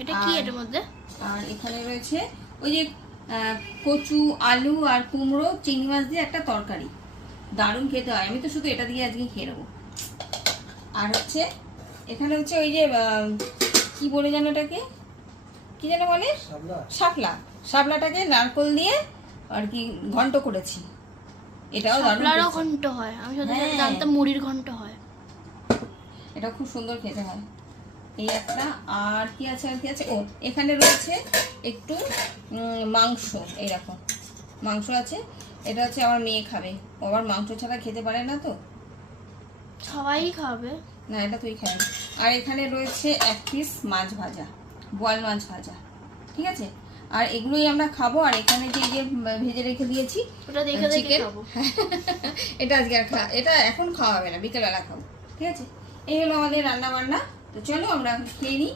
এটা কি এর মধ্যে? আর এখানে রয়েছে ওই যে কচু, আলু আর কুমড়ো, চিংড়ি মাছ দিয়ে একটা তরকারি, দারুণ খেতে হয়। আমি তো শুধু এটা দিয়ে আজকে খেয়ে নেবো। আর হচ্ছে এখানে হচ্ছে ওই যে কি বলে যেন এটাকে, কি যেন বলে, শাপলা। শাপলাটাকে নারকোল দিয়ে আর কি ঘন্ট করেছি, এটাও দারুণ ঘন্ট হয়। আমি শুধু জানতাম মুড়ির ঘন্ট হয়। এটা খুব সুন্দর খেতে হয়। এই একটা, আর কি আছে, আর কি আছে, ও এখানে রয়েছে একটু মাংস, এইরকম মাংস আছে। এটা হচ্ছে আমার মেয়ে খাবে, ও আবার মাংস ছাড়া খেতে পারে না, তো সবাই খাবে না, এটা তুই খাবি। আর এখানে রয়েছে এক পিস মাছ ভাজা, বোয়াল মাছ ভাজা, ঠিক আছে। আর এগুলোই আমরা খাবো। আর এখানে যে ভেজে রেখে দিয়েছি ওটা দেখে দেখে খাবো। এটা আজকে আর এটা এখন খাওয়া হবে না, বিকেলবেলা খাবো, ঠিক আছে। এই হলো আমাদের রান্না বান্না। তো চলো আমরা খেয়ে নিই।